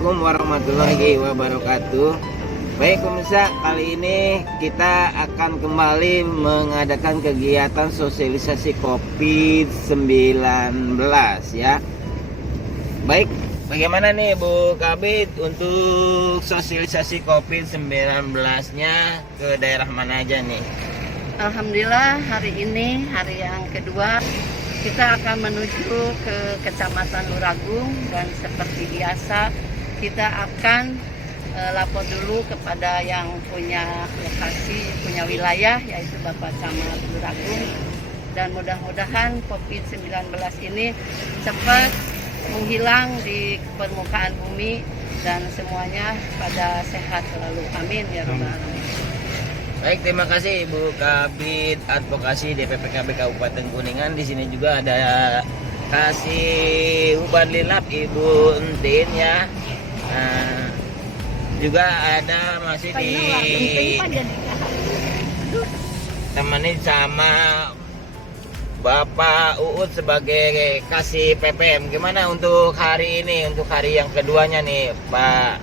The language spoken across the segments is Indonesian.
Assalamualaikum warahmatullahi wabarakatuh. Baik pemirsa, kali ini kita akan kembali mengadakan kegiatan sosialisasi COVID-19 ya. Baik, bagaimana nih Bu Kabid untuk sosialisasi COVID-19-nya ke daerah mana aja nih? Alhamdulillah hari ini hari yang kedua kita akan menuju ke Kecamatan Luragung, dan seperti biasa kita akan lapor dulu kepada yang punya lokasi, punya wilayah, yaitu Bapak Camat Luragung, dan mudah-mudahan COVID-19 ini cepat menghilang di permukaan bumi dan semuanya pada sehat selalu. Amin ya rabbal alamin. Baik, terima kasih Ibu Kabid Advokasi DPPKB Kabupaten Kuningan. Di sini juga ada Kasih Uban Lilap Ibu Entin ya. Nah, juga ada masih ditemani sama Bapak Uut sebagai Kasih PPM. Gimana untuk hari ini, untuk hari yang keduanya nih Pak?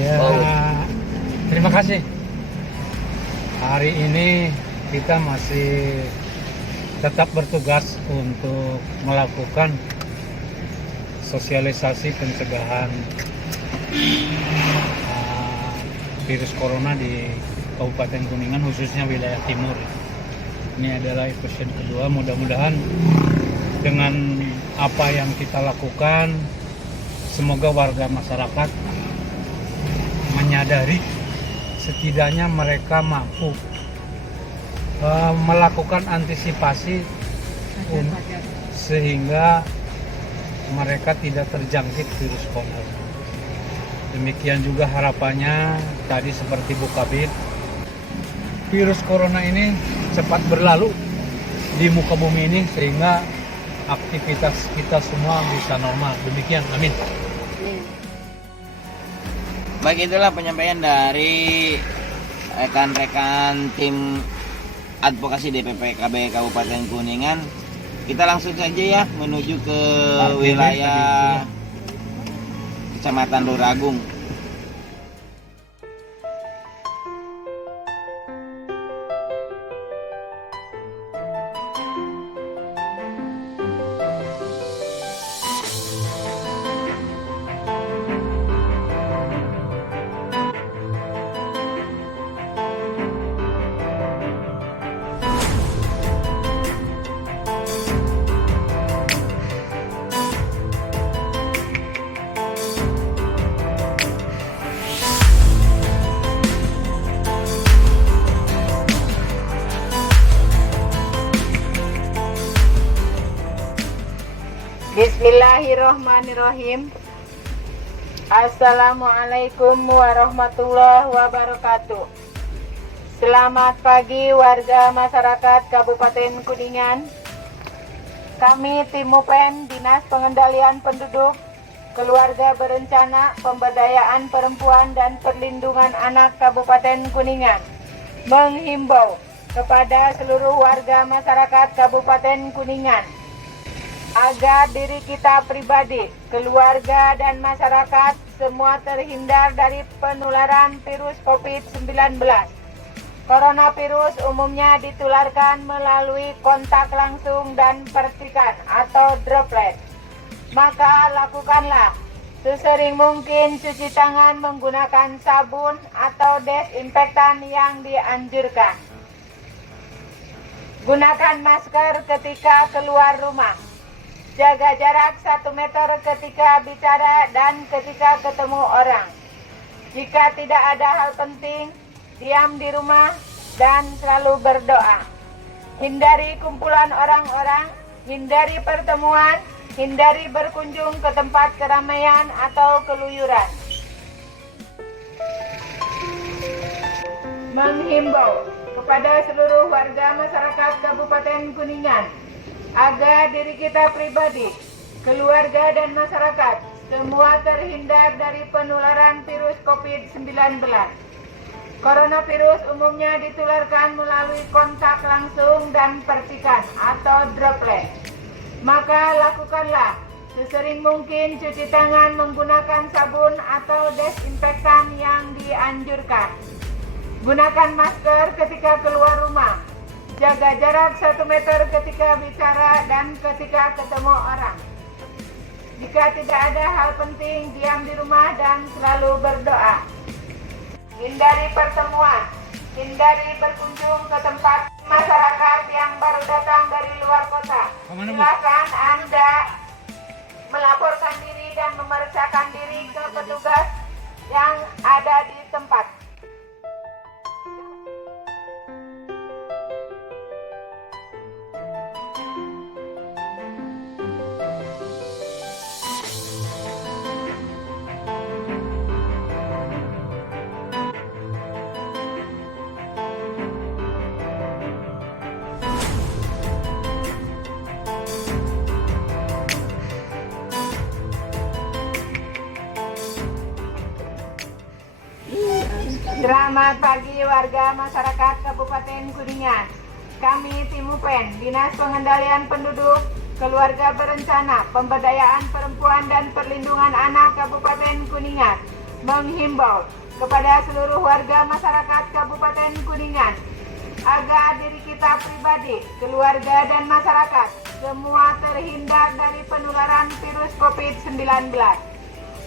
Ya, terima kasih. Hari ini kita masih tetap bertugas untuk melakukan sosialisasi pencegahan virus corona di Kabupaten Kuningan, khususnya wilayah timur. Ini adalah episode kedua. Mudah-mudahan dengan apa yang kita lakukan, semoga warga masyarakat menyadari, setidaknya mereka mampu melakukan antisipasi sehingga mereka tidak terjangkit virus corona. Demikian juga harapannya tadi seperti Bu Kabid, virus corona ini cepat berlalu di muka bumi ini sehingga aktivitas kita semua bisa normal. Demikian, amin. Baik, itulah penyampaian dari rekan-rekan tim advokasi DPPKB Kabupaten Kuningan. Kita langsung saja ya menuju ke wilayah Kecamatan Luragung. Bismillahirrahmanirrahim. Assalamualaikum warahmatullahi wabarakatuh. Selamat pagi warga masyarakat Kabupaten Kuningan. Kami tim MUPEN Dinas Pengendalian Penduduk, Keluarga Berencana, Pemberdayaan Perempuan dan Perlindungan Anak Kabupaten Kuningan menghimbau kepada seluruh warga masyarakat Kabupaten Kuningan agar diri kita pribadi, keluarga dan masyarakat semua terhindar dari penularan virus COVID-19. Coronavirus umumnya ditularkan melalui kontak langsung dan percikan atau droplet. Maka lakukanlah sesering mungkin cuci tangan menggunakan sabun atau desinfektan yang dianjurkan. Gunakan masker ketika keluar rumah. Jaga jarak 1 meter ketika bicara dan ketika ketemu orang. Jika tidak ada hal penting, diam di rumah dan selalu berdoa. Hindari kumpulan orang-orang, hindari pertemuan, hindari berkunjung ke tempat keramaian atau keluyuran. Menghimbau kepada seluruh warga masyarakat Kabupaten Kuningan agar diri kita pribadi, keluarga dan masyarakat semua terhindar dari penularan virus COVID-19. Coronavirus umumnya ditularkan melalui kontak langsung dan percikan atau droplet. Maka lakukanlah Sesering mungkin cuci tangan menggunakan sabun atau desinfektan yang dianjurkan. Gunakan masker ketika keluar rumah. Jaga jarak 1 meter ketika bicara dan ketika ketemu orang. Jika tidak ada hal penting, diam di rumah dan selalu berdoa. Hindari pertemuan. Hindari berkunjung ke tempat masyarakat yang baru datang dari luar kota. Silakan Anda melaporkan diri dan memeriksakan diri ke petugas yang ada di tempat. Selamat pagi warga masyarakat Kabupaten Kuningan. Kami Tim UPEN, Dinas Pengendalian Penduduk, Keluarga Berencana, Pemberdayaan Perempuan dan Perlindungan Anak Kabupaten Kuningan menghimbau kepada seluruh warga masyarakat Kabupaten Kuningan agar diri kita pribadi, keluarga dan masyarakat semua terhindar dari penularan virus COVID-19.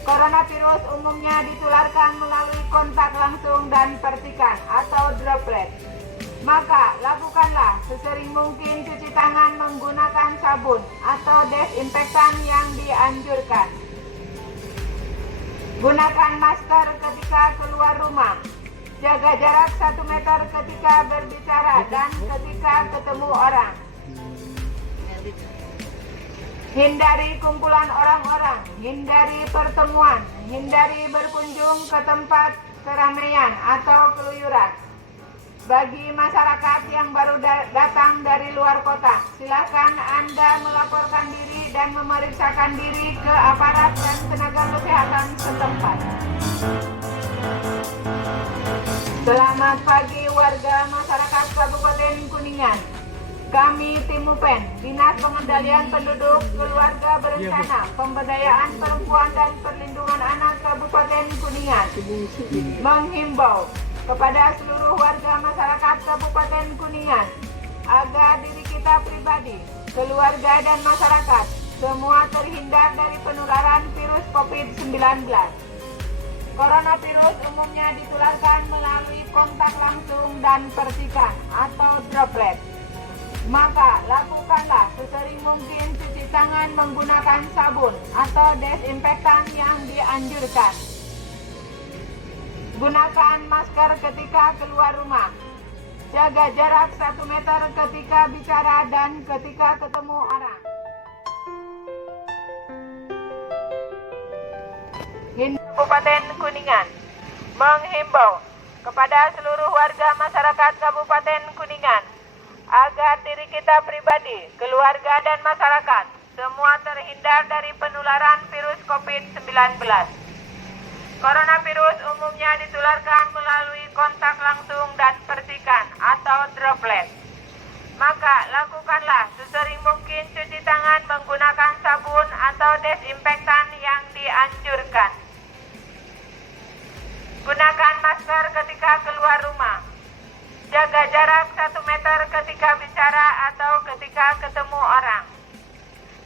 Coronavirus umumnya ditularkan melalui kontak langsung dan percikan atau droplet. Maka lakukanlah sesering mungkin cuci tangan menggunakan sabun atau desinfektan yang dianjurkan. Gunakan masker ketika keluar rumah. Jaga jarak 1 meter ketika berbicara dan ketika ketemu orang. Hindari kumpulan orang-orang, hindari pertemuan, hindari berkunjung ke tempat keramaian atau keluyuran. Bagi masyarakat yang baru datang dari luar kota, silakan Anda melaporkan diri dan memeriksakan diri ke aparat dan tenaga kesehatan setempat. Selamat pagi warga masyarakat Kabupaten Kuningan. Kami Tim UPEN, Dinas Pengendalian Penduduk, Keluarga Berencana, Pemberdayaan Perempuan dan Perlindungan Anak Kabupaten Kuningan menghimbau kepada seluruh warga masyarakat Kabupaten Kuningan agar diri kita pribadi, keluarga dan masyarakat semua terhindar dari penularan virus COVID-19. Coronavirus umumnya ditularkan melalui kontak langsung dan percikan atau droplet. Maka lakukanlah sesering mungkin cuci tangan menggunakan sabun atau desinfektan yang dianjurkan. Gunakan masker ketika keluar rumah. Jaga jarak 1 meter ketika bicara dan ketika ketemu orang. Kabupaten Kuningan menghimbau kepada seluruh warga masyarakat Kabupaten Kuningan agar diri kita pribadi, keluarga dan masyarakat semua terhindar dari penularan virus COVID-19. Coronavirus umumnya ditularkan melalui kontak langsung dan percikan atau droplet. Maka lakukanlah sesering mungkin cuci tangan menggunakan sabun atau desinfektan yang dianjurkan. Gunakan masker ketika keluar rumah. Jaga jarak 1 meter ketika bicara atau ketika ketemu orang.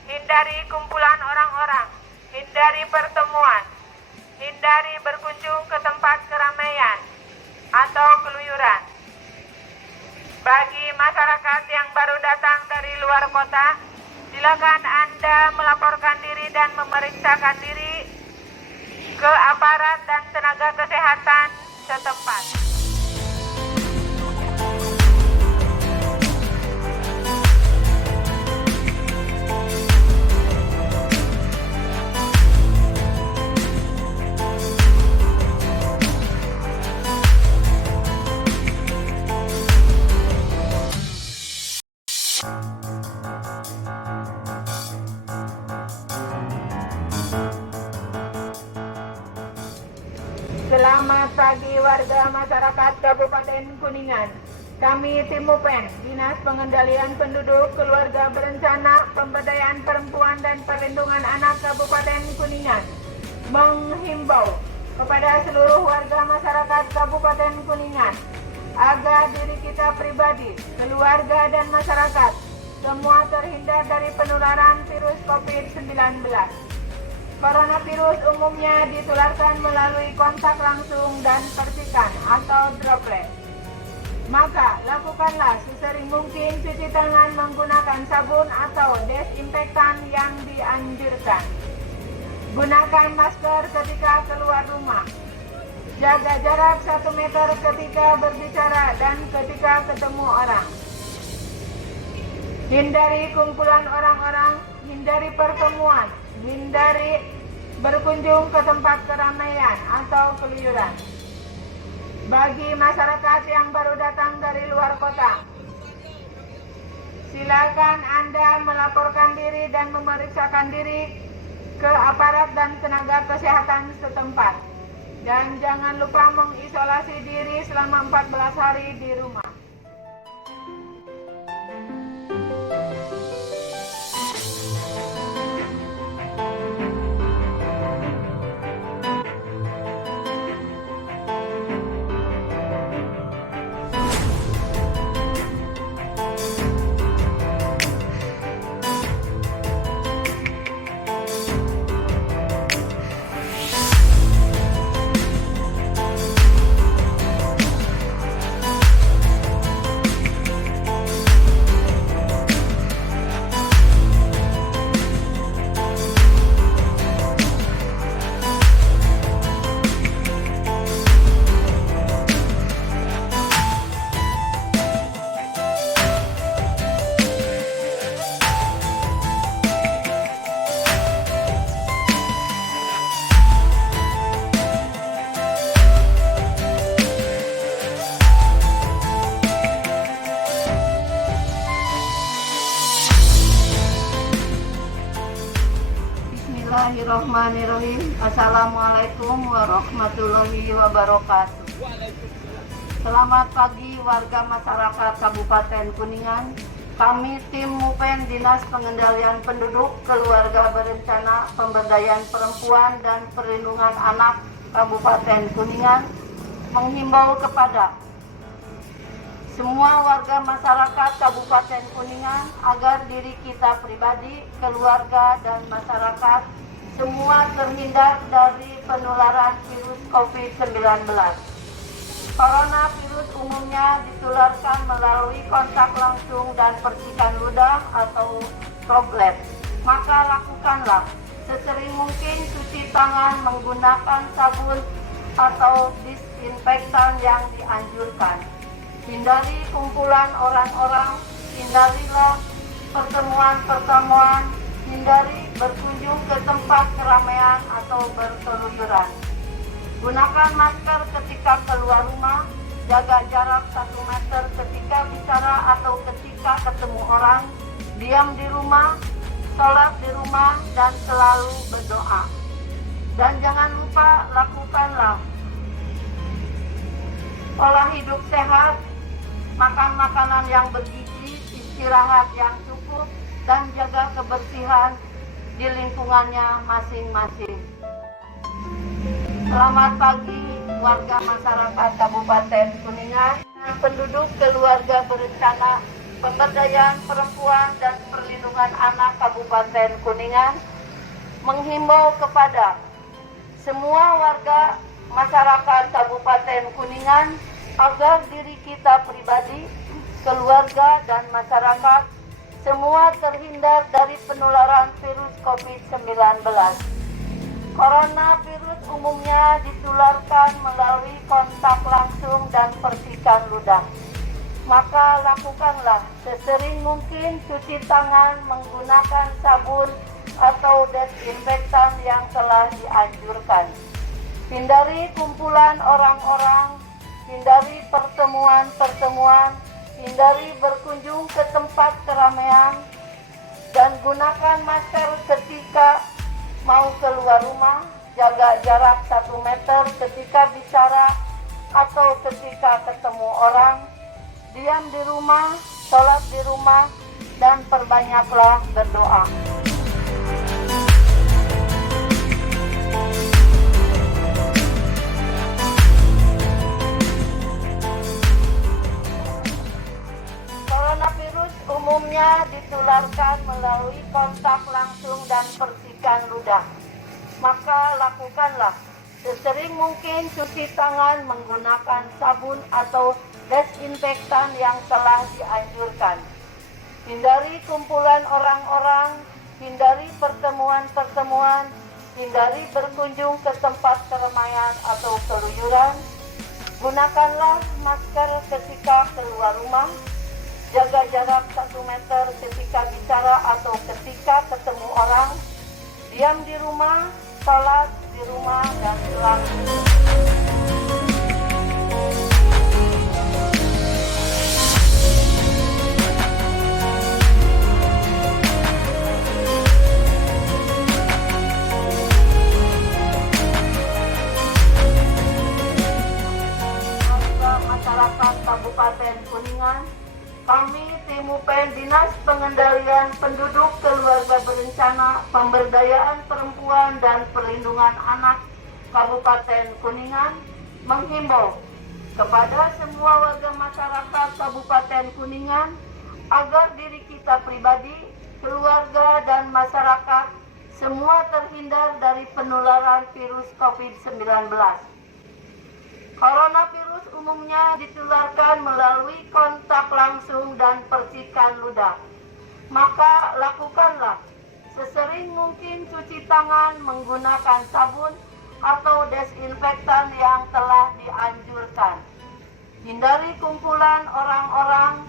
Hindari kumpulan orang-orang, hindari pertemuan, hindari berkunjung ke tempat keramaian atau keluyuran. Bagi masyarakat yang baru datang dari luar kota, silakan Anda melaporkan diri dan memeriksakan diri ke aparat dan tenaga kesehatan setempat. Selamat pagi warga masyarakat Kabupaten Kuningan. Kami Tim Mupen, Dinas Pengendalian Penduduk, Keluarga Berencana, Pemberdayaan Perempuan dan Perlindungan Anak Kabupaten Kuningan, menghimbau kepada seluruh warga masyarakat Kabupaten Kuningan agar diri kita pribadi, keluarga dan masyarakat semua terhindar dari penularan virus COVID-19. Coronavirus umumnya ditularkan melalui kontak langsung dan percikan atau droplet. Maka lakukanlah sesering mungkin cuci tangan menggunakan sabun atau desinfektan yang dianjurkan. Gunakan masker ketika keluar rumah. Jaga jarak 1 meter ketika berbicara dan ketika ketemu orang. Hindari kumpulan orang-orang, hindari pertemuan, hindari berkunjung ke tempat keramaian atau keluyuran. Bagi masyarakat yang baru datang dari luar kota, silakan Anda melaporkan diri dan memeriksakan diri ke aparat dan tenaga kesehatan setempat. Dan jangan lupa mengisolasi diri selama 14 hari di rumah. Bismillahirrahmanirrahim. Assalamualaikum warahmatullahi wabarakatuh. Selamat pagi warga masyarakat Kabupaten Kuningan. Kami Tim Mupen, Dinas Pengendalian Penduduk, Keluarga Berencana, Pemberdayaan Perempuan dan Perlindungan Anak Kabupaten Kuningan menghimbau kepada semua warga masyarakat Kabupaten Kuningan agar diri kita pribadi, keluarga dan masyarakat semua terhindar dari penularan virus COVID-19. Coronavirus umumnya ditularkan melalui kontak langsung dan percikan ludah atau droplet. Maka lakukanlah sesering mungkin cuci tangan menggunakan sabun atau disinfektan yang dianjurkan. Hindari kumpulan orang-orang, hindarilah pertemuan-pertemuan, hindari berkunjung ke tempat keramaian atau berkeluyuran. Gunakan masker ketika keluar rumah, jaga jarak 1 meter ketika bicara atau ketika ketemu orang, diam di rumah, sholat di rumah, dan selalu berdoa. Dan jangan lupa lakukanlah pola hidup sehat, makan makanan yang bergizi, istirahat yang cukup, dan jaga kebersihan di lingkungannya masing-masing. Selamat pagi warga masyarakat Kabupaten Kuningan, penduduk Keluarga Berencana, Pemberdayaan Perempuan dan Perlindungan Anak Kabupaten Kuningan menghimbau kepada semua warga masyarakat Kabupaten Kuningan agar diri kita pribadi, keluarga dan masyarakat semua terhindar dari penularan virus COVID-19. Coronavirus umumnya ditularkan melalui kontak langsung dan percikan ludah. Maka lakukanlah sesering mungkin cuci tangan menggunakan sabun atau desinfektan yang telah dianjurkan. Hindari kumpulan orang-orang, hindari pertemuan-pertemuan, hindari berkunjung ke tempat keramaian, dan gunakan masker ketika mau keluar rumah, jaga jarak 1 meter ketika bicara atau ketika ketemu orang, diam di rumah, sholat di rumah, dan perbanyaklah berdoa. Coronavirus umumnya ditularkan melalui kontak langsung dan percikan ludah. Maka lakukanlah sesering mungkin cuci tangan menggunakan sabun atau desinfektan yang telah dianjurkan. Hindari kumpulan orang-orang, hindari pertemuan-pertemuan, hindari berkunjung ke tempat keramaian atau keluyuran. Gunakanlah masker ketika keluar rumah. Jaga jarak 1 meter ketika bicara atau ketika ketemu orang. Diam di rumah, sholat di rumah, dan selalu. Masyarakat Kabupaten Kuningan, kami Tim UPN Dinas Pengendalian Penduduk Keluarga Berencana Pemberdayaan Perempuan dan Perlindungan Anak Kabupaten Kuningan menghimbau kepada semua warga masyarakat Kabupaten Kuningan agar diri kita pribadi, keluarga, dan masyarakat semua terhindar dari penularan virus COVID-19. Coronavirus umumnya ditularkan melalui kontak langsung dan percikan ludah. Maka lakukanlah sesering mungkin cuci tangan menggunakan sabun atau desinfektan yang telah dianjurkan. Hindari kumpulan orang-orang,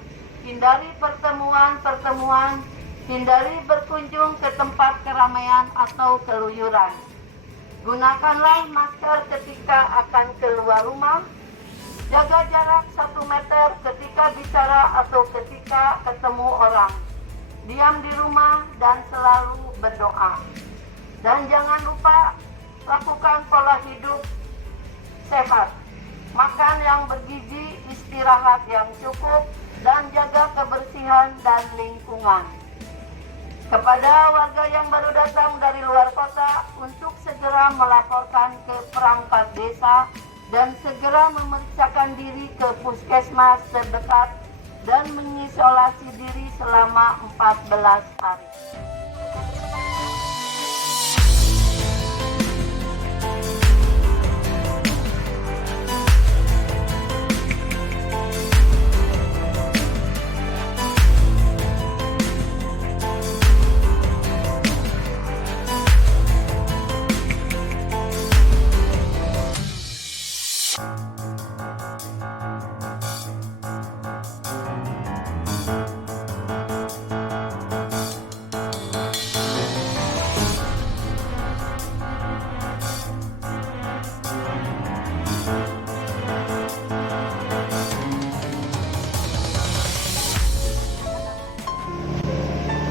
hindari pertemuan-pertemuan, hindari berkunjung ke tempat keramaian atau keluyuran. Gunakanlah masker ketika akan keluar rumah. Jaga jarak 1 meter ketika bicara atau ketika ketemu orang. Diam di rumah dan selalu berdoa. Dan jangan lupa lakukan pola hidup sehat. Makan yang bergizi, istirahat yang cukup, dan jaga kebersihan dan lingkungan. Kepada warga yang baru datang dari luar kota untuk segera melaporkan ke perangkat desa dan segera memeriksakan diri ke puskesmas terdekat dan mengisolasi diri selama 14 hari.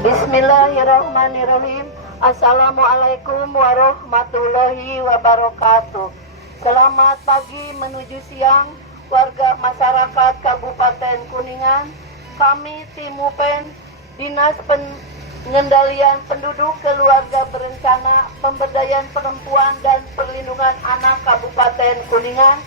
Bismillahirrahmanirrahim. Assalamualaikum warahmatullahi wabarakatuh. Selamat pagi menuju siang warga masyarakat Kabupaten Kuningan. Kami Tim UPN Dinas Pengendalian Penduduk Keluarga Berencana Pemberdayaan Perempuan dan Perlindungan Anak Kabupaten Kuningan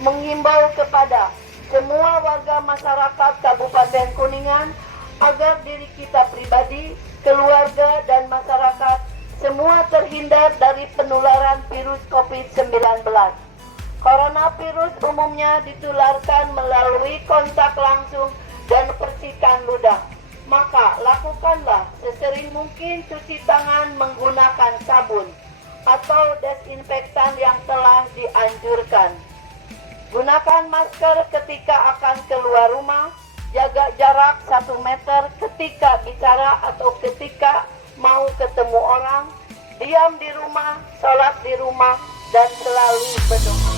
menghimbau kepada semua warga masyarakat Kabupaten Kuningan agar diri kita pribadi, keluarga, dan masyarakat semua terhindar dari penularan virus COVID-19. Coronavirus umumnya ditularkan melalui kontak langsung dan percikan ludah. Maka lakukanlah sesering mungkin cuci tangan menggunakan sabun atau desinfektan yang telah dianjurkan. Gunakan masker ketika akan keluar rumah. Jaga jarak 1 meter ketika bicara atau ketika mau ketemu orang. Diam di rumah, sholat di rumah, dan selalu berdoa.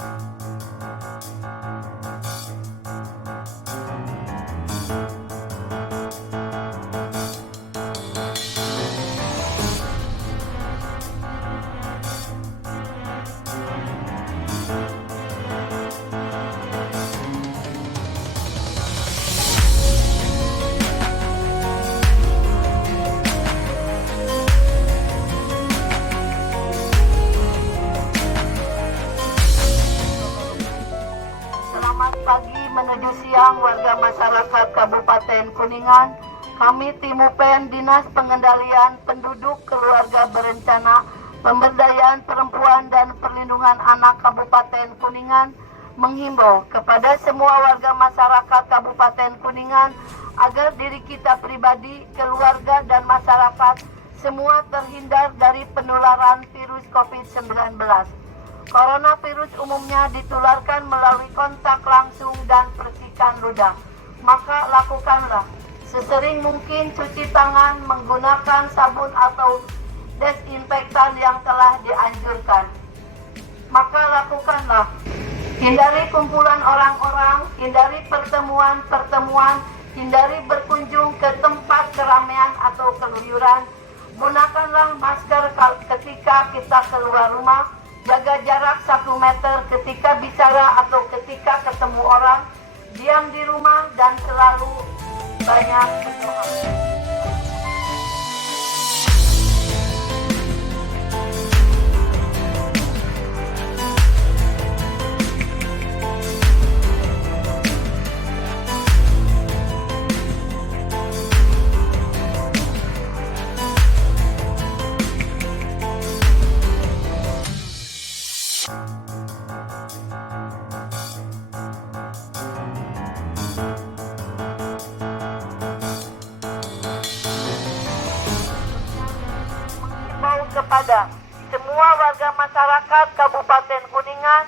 Thank you. Kabupaten Kuningan, kami Tim UPEN Dinas Pengendalian Penduduk Keluarga Berencana Pemberdayaan Perempuan dan Perlindungan Anak Kabupaten Kuningan menghimbau kepada semua warga masyarakat Kabupaten Kuningan agar diri kita pribadi, keluarga dan masyarakat semua terhindar dari penularan virus COVID-19. Coronavirus umumnya ditularkan melalui kontak langsung dan percikan ludah. Maka lakukanlah sesering mungkin cuci tangan menggunakan sabun atau desinfektan yang telah dianjurkan. Maka lakukanlah. Hindari kumpulan orang-orang, hindari pertemuan-pertemuan, hindari berkunjung ke tempat keramaian atau keluyuran. Gunakanlah masker ketika kita keluar rumah. Jaga jarak 1 meter ketika bicara atau ketika ketemu orang. Diam di rumah dan selalu banyak berdoa. Kepada semua warga masyarakat Kabupaten Kuningan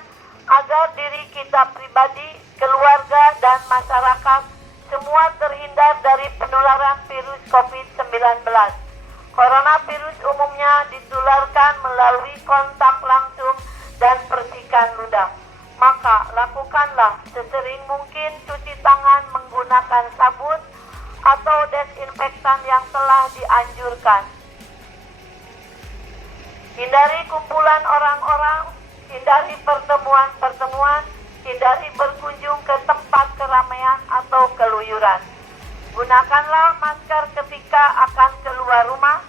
agar diri kita pribadi, keluarga dan masyarakat semua terhindar dari penularan virus COVID-19. Coronavirus umumnya ditularkan melalui kontak langsung dan percikan ludah. Maka lakukanlah sesering mungkin cuci tangan menggunakan sabun atau desinfektan yang telah dianjurkan. Hindari kumpulan orang-orang, hindari pertemuan-pertemuan, hindari berkunjung ke tempat keramaian atau keluyuran. Gunakanlah masker ketika akan keluar rumah,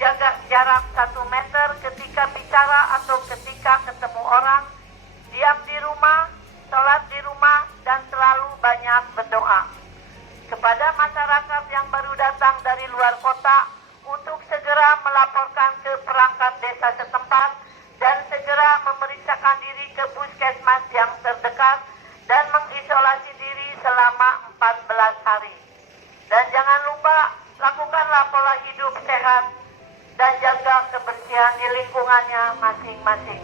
jaga jarak 1 meter ketika bicara atau ketika ketemu orang, diam di rumah, sholat di rumah, dan selalu banyak berdoa. Kepada masyarakat yang baru datang dari luar kota, untuk segera melaporkan ke perangkat desa setempat dan segera memeriksakan diri ke puskesmas yang terdekat dan mengisolasi diri selama 14 hari. Dan jangan lupa lakukanlah pola hidup sehat dan jaga kebersihan di lingkungannya masing-masing.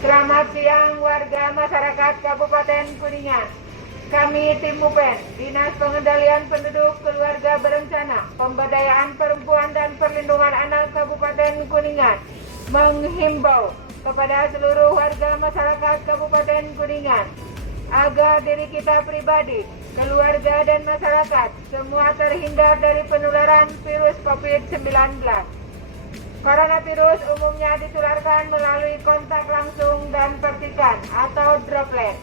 Selamat siang warga masyarakat Kabupaten Kuningan. Kami Tim UPEN, Dinas Pengendalian Penduduk Keluarga Berencana, Pemberdayaan Perempuan dan Perlindungan Anak Kabupaten Kuningan, menghimbau kepada seluruh warga masyarakat Kabupaten Kuningan agar diri kita pribadi, keluarga dan masyarakat semua terhindar dari penularan virus COVID-19. Coronavirus umumnya ditularkan melalui kontak langsung dan percikan atau droplet.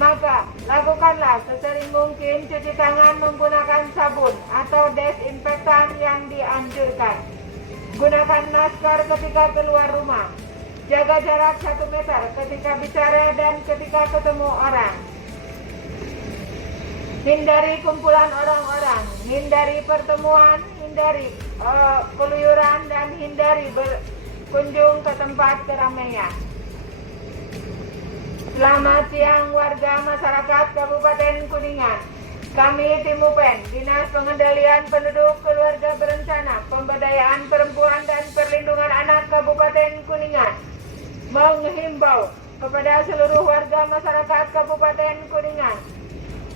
Maka, lakukanlah sesering mungkin cuci tangan menggunakan sabun atau desinfektan yang dianjurkan. Gunakan masker ketika keluar rumah. Jaga jarak 1 meter ketika bicara dan ketika ketemu orang. Hindari kumpulan orang-orang, hindari pertemuan, hindari keluyuran, dan hindari berkunjung ke tempat keramaian. Selamat siang warga masyarakat Kabupaten Kuningan. Kami Tim UPEN, Dinas Pengendalian Penduduk Keluarga Berencana, Pemberdayaan Perempuan dan Perlindungan Anak Kabupaten Kuningan, menghimbau kepada seluruh warga masyarakat Kabupaten Kuningan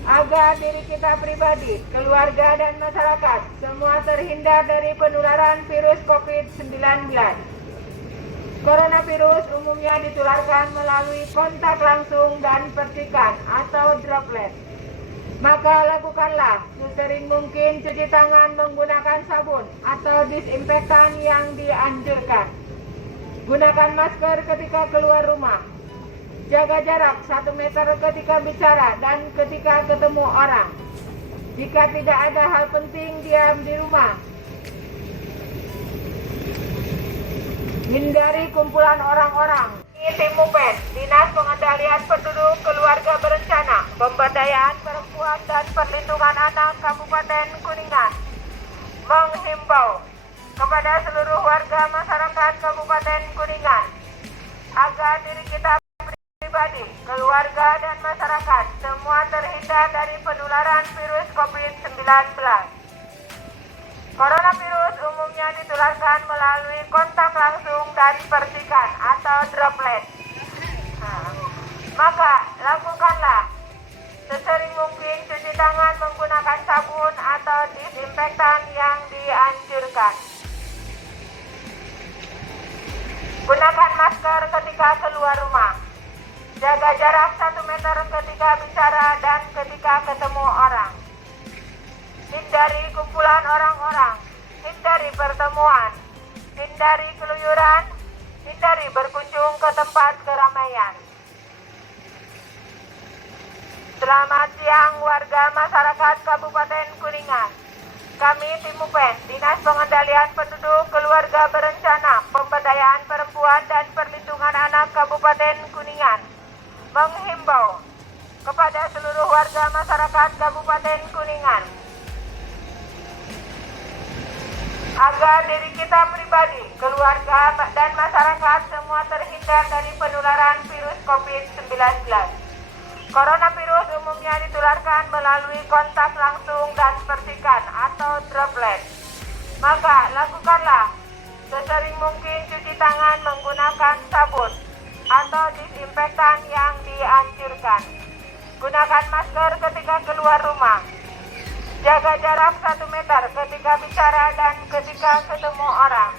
agar diri kita pribadi, keluarga dan masyarakat semua terhindar dari penularan virus COVID-19. Coronavirus umumnya ditularkan melalui kontak langsung dan percikan atau droplet. Maka lakukanlah sesering mungkin cuci tangan menggunakan sabun atau disinfektan yang dianjurkan. Gunakan masker ketika keluar rumah. Jaga jarak 1 meter ketika bicara dan ketika ketemu orang. Jika tidak ada hal penting, diam di rumah. Hindari kumpulan orang-orang. Tim UPEN, Dinas Pengendalian Penduduk Keluarga Berencana, Pemberdayaan Perempuan dan Perlindungan Anak Kabupaten Kuningan, menghimbau kepada seluruh warga masyarakat Kabupaten Kuningan agar diri kita pribadi, keluarga dan masyarakat semua terhindar dari penularan virus COVID-19. Coronavirus umumnya ditularkan melalui kontak langsung dan percikan atau droplet. Maka lakukanlah sesering mungkin cuci tangan menggunakan sabun atau disinfektan yang dianjurkan. Gunakan masker ketika keluar rumah. Jaga jarak 1 meter ketika bicara dan ketika ketemu orang. Hindari kumpulan orang-orang, hindari pertemuan, hindari keluyuran, hindari berkunjung ke tempat keramaian. Selamat siang warga masyarakat Kabupaten Kuningan. Kami Tim UPEN, Dinas Pengendalian Penduduk Keluarga Berencana, Pemberdayaan Perempuan dan Perlindungan Anak Kabupaten Kuningan, menghimbau kepada seluruh warga masyarakat Kabupaten Kuningan agar diri kita pribadi, keluarga dan masyarakat semua terhindar dari penularan virus COVID-19. Coronavirus umumnya ditularkan melalui kontak langsung dan percikan atau droplet. Maka lakukanlah sesering mungkin cuci tangan menggunakan sabun atau disinfektan yang dianjurkan. Gunakan masker ketika keluar rumah. Jaga jarak 1 meter ketika bicara dan ketika ketemu orang.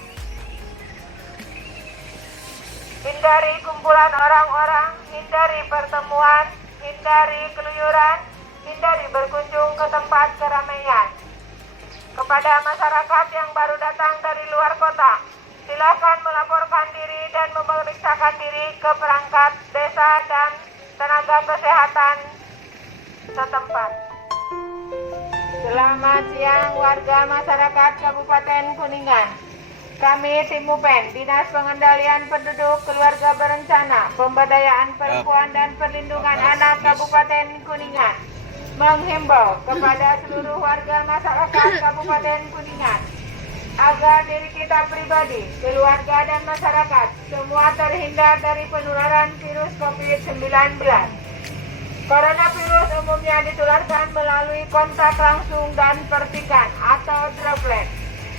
Hindari kumpulan orang-orang, hindari pertemuan, hindari keluyuran, hindari berkunjung ke tempat keramaian. Kepada masyarakat yang baru datang dari luar kota, silakan melaporkan diri dan memeriksakan diri ke perangkat desa dan tenaga kesehatan setempat. Selamat siang warga masyarakat Kabupaten Kuningan. Kami Tim UPEN, Dinas Pengendalian Penduduk Keluarga Berencana, Pemberdayaan Perempuan dan Perlindungan Anak Kabupaten Kuningan, menghimbau kepada seluruh warga masyarakat Kabupaten Kuningan agar diri kita pribadi, keluarga dan masyarakat semua terhindar dari penularan virus COVID-19. Coronavirus umumnya ditularkan melalui kontak langsung dan percikan atau droplet.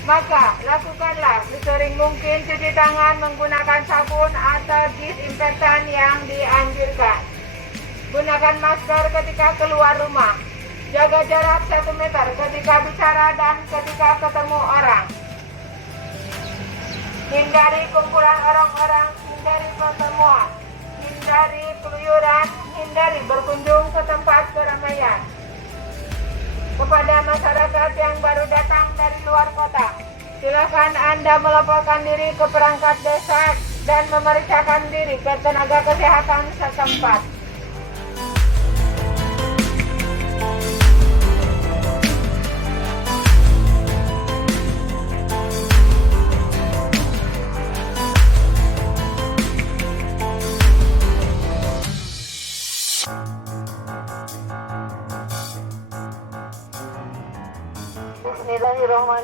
Maka lakukanlah sesering mungkin cuci tangan menggunakan sabun atau disinfektan yang dianjurkan. Gunakan masker ketika keluar rumah. Jaga jarak 1 meter ketika bicara dan ketika ketemu orang. Hindari kumpulan orang-orang, hindari pertemuan, hindari keluyuran, hindari berkunjung ke tempat keramaian. Kepada masyarakat yang baru datang dari luar kota, silakan Anda melaporkan diri ke perangkat desa dan memeriksakan diri ke tenaga kesehatan setempat.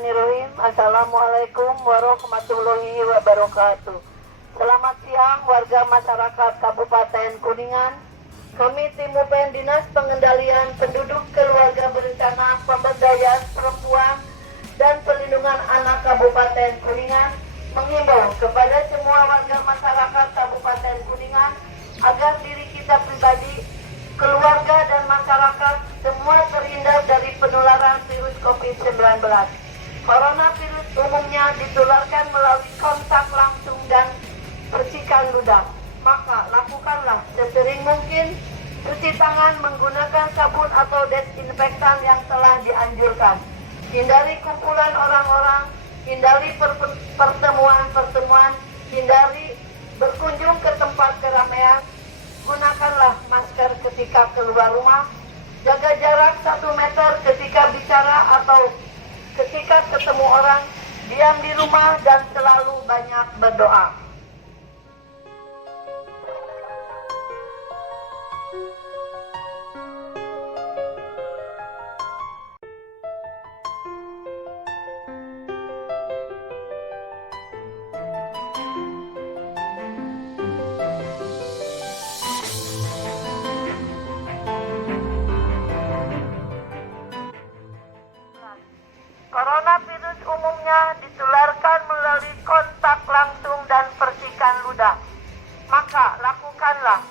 Bismillahirrahmanirrahim. Assalamualaikum warahmatullahi wabarakatuh. Selamat siang warga masyarakat Kabupaten Kuningan. Kami tim UPN Dinas Pengendalian Penduduk Keluarga Berencana Pemberdayaan Perempuan dan Perlindungan Anak Kabupaten Kuningan menghimbau kepada semua warga masyarakat Kabupaten Kuningan agar diri kita pribadi, keluarga dan masyarakat semua terhindar dari penularan virus COVID-19. Coronavirus umumnya ditularkan melalui kontak langsung dan percikan ludah. Maka lakukanlah sesering mungkin cuci tangan menggunakan sabun atau desinfektan yang telah dianjurkan. Hindari kumpulan orang-orang, hindari pertemuan-pertemuan, hindari berkunjung ke tempat keramaian. Gunakanlah masker ketika keluar rumah, jaga jarak 1 meter ketika bicara atau ketika ketemu orang, diam di rumah dan selalu banyak berdoa. Coronavirus umumnya ditularkan melalui kontak langsung dan percikan ludah. Maka lakukanlah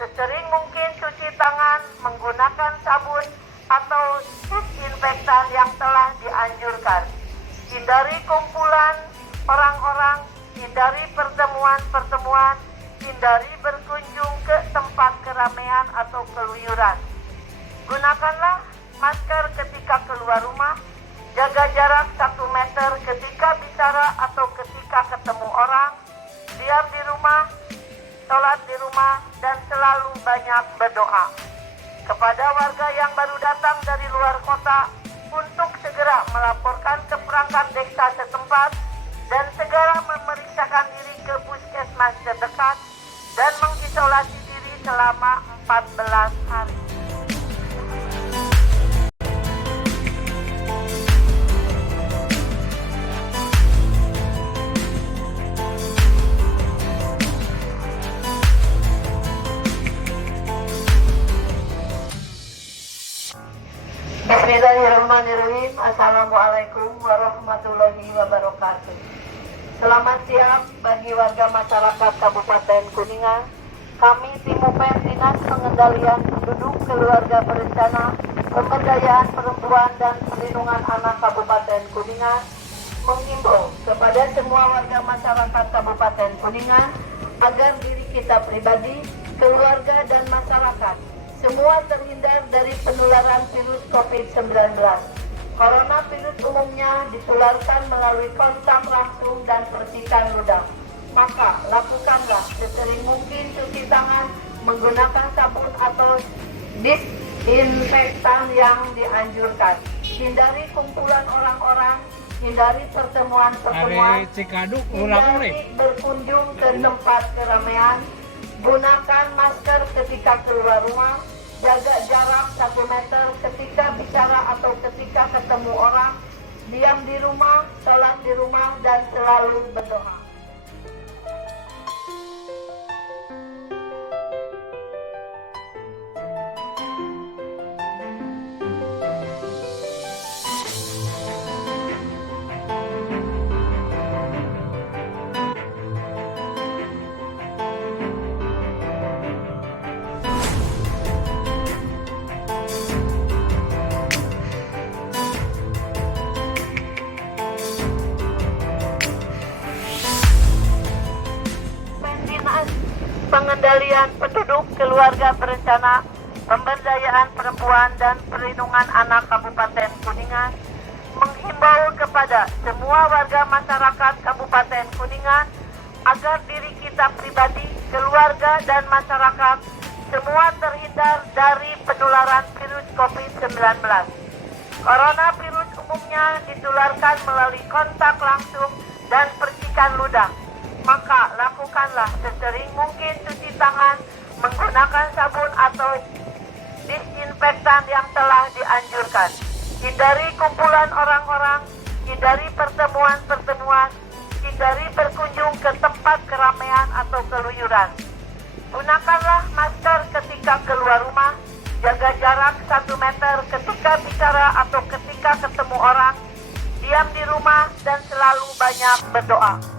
sesering mungkin cuci tangan menggunakan sabun atau disinfektan yang telah dianjurkan. Hindari kumpulan orang-orang, hindari pertemuan-pertemuan, hindari berkunjung ke tempat keramaian atau keluyuran. Gunakanlah masker ketika keluar rumah, jaga jarak 1 meter ketika bicara atau ketika ketemu orang, diam di rumah, sholat di rumah, dan selalu banyak berdoa. Kepada warga yang baru datang dari luar kota, untuk segera melaporkan ke perangkat desa setempat dan segera memeriksakan diri ke puskesmas terdekat dan mengisolasi diri selama 14 hari. Bismillahirrahmanirrahim. Assalamualaikum warahmatullahi wabarakatuh. Selamat siang bagi warga masyarakat Kabupaten Kuningan. Kami tim UPN Dinas Pengendalian Penduduk Keluarga Berencana Pemberdayaan Perempuan dan Perlindungan Anak Kabupaten Kuningan menghimbau kepada semua warga masyarakat Kabupaten Kuningan agar diri kita pribadi, keluarga dan masyarakat semua terhindar dari penularan virus COVID-19. Coronavirus umumnya ditularkan melalui kontak langsung dan percikan ludah. Maka lakukanlah sesering mungkin cuci tangan menggunakan sabun atau disinfektan yang dianjurkan. Hindari kumpulan orang-orang, hindari pertemuan-pertemuan, hindari berkunjung ke tempat keramaian. Gunakan masker ketika keluar rumah, jaga jarak 1 meter ketika bicara atau ketika ketemu orang, diam di rumah, sholat di rumah, dan selalu berdoa. Pengendalian Penduduk Keluarga Berencana Pemberdayaan Perempuan dan Perlindungan Anak Kabupaten Kuningan menghimbau kepada semua warga masyarakat Kabupaten Kuningan agar diri kita pribadi, keluarga dan masyarakat semua terhindar dari penularan virus COVID-19. Coronavirus umumnya ditularkan melalui kontak langsung dan percikan ludah. Maka lakukanlah sesering mungkin cuci tangan menggunakan sabun atau disinfektan yang telah dianjurkan. Hindari kumpulan orang-orang, hindari pertemuan-pertemuan, hindari berkunjung ke tempat keramaian atau keluyuran. Gunakanlah masker ketika keluar rumah, jaga jarak 1 meter ketika bicara atau ketika ketemu orang, diam di rumah dan selalu banyak berdoa.